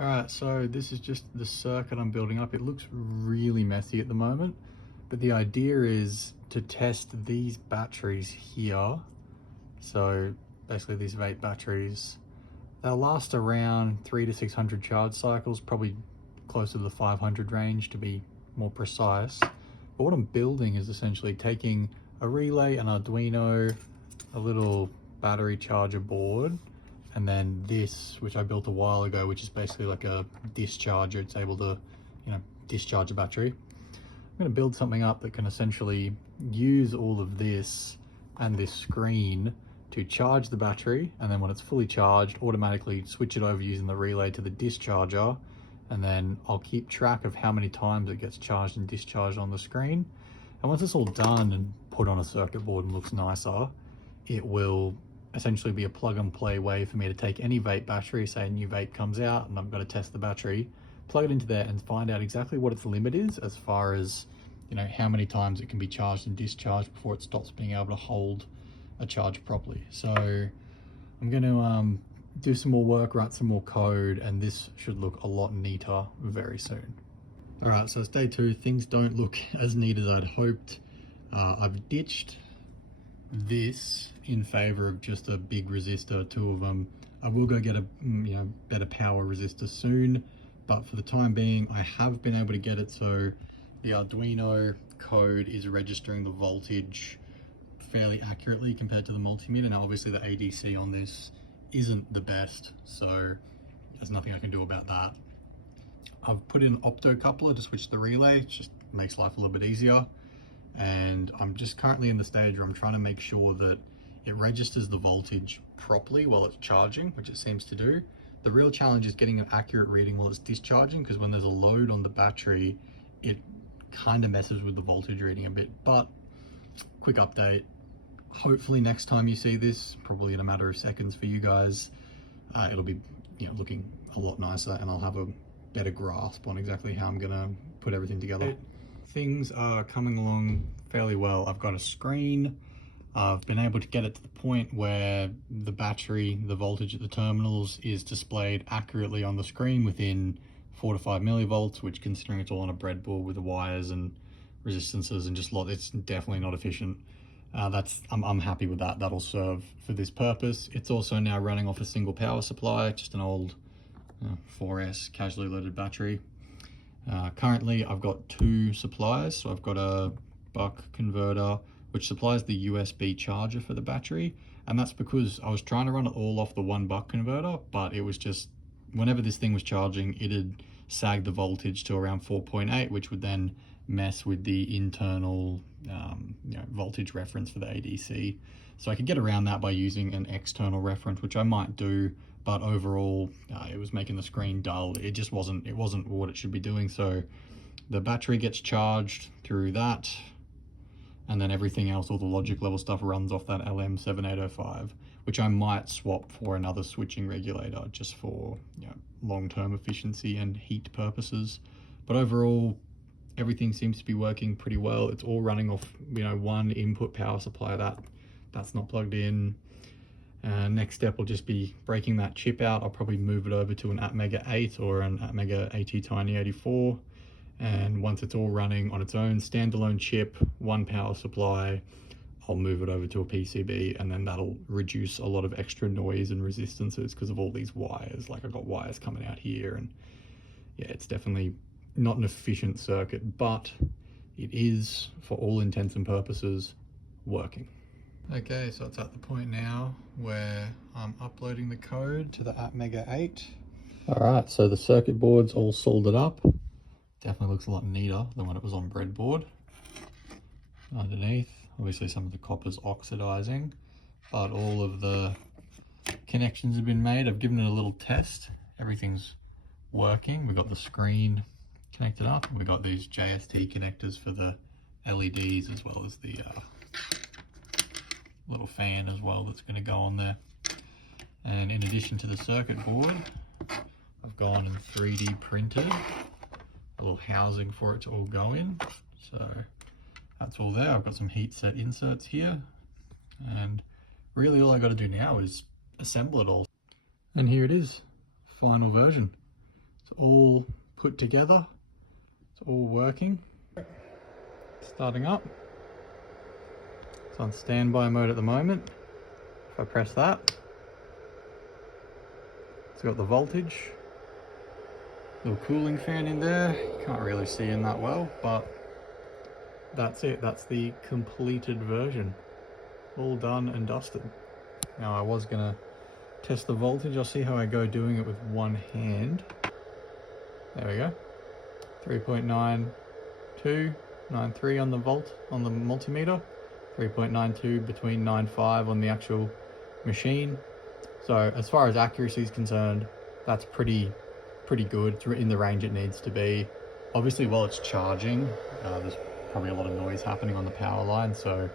All right, so this is just the circuit I'm building up. It looks really messy at the moment, but the idea is to test these batteries here. So basically these vape batteries, they'll last around 300 to 600 charge cycles, probably closer to the 500 range to be more precise. But what I'm building is essentially taking a relay, an Arduino, a little battery charger board, and then this, which I built a while ago, which is basically like a discharger. It's able to, discharge a battery. I'm going to build something up that can essentially use all of this and this screen to charge the battery, and then when it's fully charged, automatically switch it over using the relay to the discharger, and then I'll keep track of how many times it gets charged and discharged on the screen. And once it's all done and put on a circuit board and looks nicer, it will essentially be a plug and play way for me to take any vape battery, say a new vape comes out and I've got to test the battery, plug it into there and find out exactly what its limit is as far as, how many times it can be charged and discharged before it stops being able to hold a charge properly. So I'm going to do some more work, write some more code, and this should look a lot neater very soon. All right, so it's day 2. Things don't look as neat as I'd hoped. I've ditched this in favor of just a big resistor, 2 of them. I will go get a better power resistor soon, but for the time being I have been able to get it so the Arduino code is registering the voltage fairly accurately compared to the multimeter. Now obviously the ADC on this isn't the best, so there's nothing I can do about that. I've put in an optocoupler to switch the relay. It just makes life a little bit easier. And I'm just currently in the stage where I'm trying to make sure that it registers the voltage properly while it's charging, which it seems to do. The real challenge is getting an accurate reading while it's discharging, because when there's a load on the battery, it kind of messes with the voltage reading a bit. But quick update, hopefully next time you see this, probably in a matter of seconds for you guys, it'll be looking a lot nicer, and I'll have a better grasp on exactly how I'm gonna put everything together. Things are coming along fairly well. I've got a screen. I've been able to get it to the point where the battery, the voltage at the terminals is displayed accurately on the screen within 4 to 5 millivolts, which, considering it's all on a breadboard with the wires and resistances and just it's definitely not efficient. I'm happy with that. That'll serve for this purpose. It's also now running off a single power supply, just an old 4S casually loaded battery. Currently I've got 2 supplies. So I've got a buck converter which supplies the USB charger for the battery, and that's because I was trying to run it all off the 1 buck converter, but it was just, whenever this thing was charging, it'd sag the voltage to around 4.8, which would then mess with the internal voltage reference for the ADC. So I could get around that by using an external reference, which I might do, but overall it was making the screen dull. It wasn't what it should be doing. So the battery gets charged through that, and then everything else, all the logic level stuff, runs off that LM7805, which I might swap for another switching regulator just for long-term efficiency and heat purposes. But overall, everything seems to be working pretty well. It's all running off 1 input power supply that's not plugged in. Next step will just be breaking that chip out. I'll probably move it over to an Atmega 8 or an Atmega AT Tiny 84. And once it's all running on its own standalone chip, 1 power supply, I'll move it over to a PCB, and then that'll reduce a lot of extra noise and resistances because of all these wires. Like, I've got wires coming out here, and yeah, it's definitely not an efficient circuit, but it is, for all intents and purposes, working. Okay, so it's at the point now where I'm uploading the code to the Atmega 8. All right, so the circuit board's all soldered up. Definitely looks a lot neater than when it was on breadboard. Underneath, obviously some of the copper's oxidizing, but all of the connections have been made. I've given it a little test. Everything's working. We've got the screen connected up, and we've got these JST connectors for the LEDs, as well as the little fan as well that's going to go on there. And in addition to the circuit board, I've gone and 3D printed a little housing for it to all go in. So that's all there. I've got some heat set inserts here, and really all I got to do now is assemble it all. And here it is, final version. It's all put together. It's all working. Starting up. It's on standby mode at the moment. If I press that, it's got the voltage. Little cooling fan in there. Can't really see in that well, but that's it. That's the completed version. All done and dusted. Now I was gonna test the voltage. I'll see how I go doing it with one hand. There we go. 3.9293 on the volt on the multimeter. 3.92 between 9.5 on the actual machine. So as far as accuracy is concerned, that's pretty good. It's in the range it needs to be. Obviously while it's charging, there's probably a lot of noise happening on the power line, so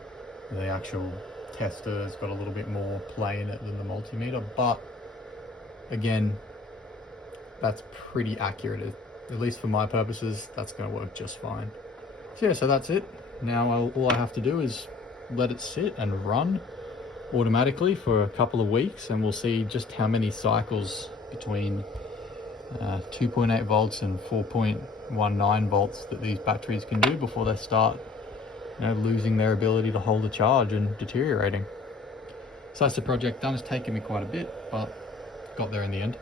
the actual tester's got a little bit more play in it than the multimeter, but again, that's pretty accurate. At least for my purposes, that's going to work just fine. So yeah, so that's it. Now all I have to do is let it sit and run automatically for a couple of weeks, and we'll see just how many cycles between 2.8 volts and 4.19 volts that these batteries can do before they start, losing their ability to hold a charge and deteriorating. So that's the project done. It's taken me quite a bit, but got there in the end.